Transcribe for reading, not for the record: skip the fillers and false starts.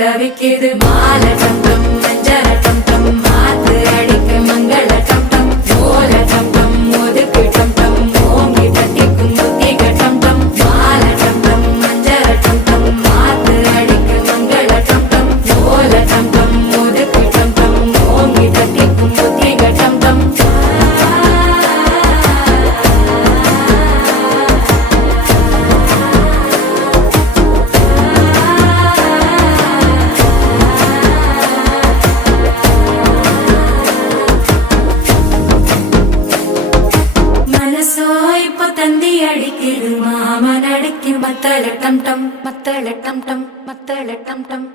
தவிக்குது மால டம் டம் மஞ்சள டம் டம் மாத்து அடிக்க மங்கள டம் டம் ஓல டம் டம் ஒதுக்கு டம் டம் ஓங்கி தட்டிக்கும் முத்திக டம் டம் மால டம் டம் மஞ்சள டம் டம் மாத்து அடிக்க மங்கள டம் டம் ஓல டம் டம் ஒதுக்கு டம் டம் ஓங்கி தட்டிக்கும் முத்திக டம் டம் இப்போ தந்தி அடிக்குது மாமன் அடிக்கு மத்தள டம் டம் மத்தள டம் டம் மத்தள டம் டம்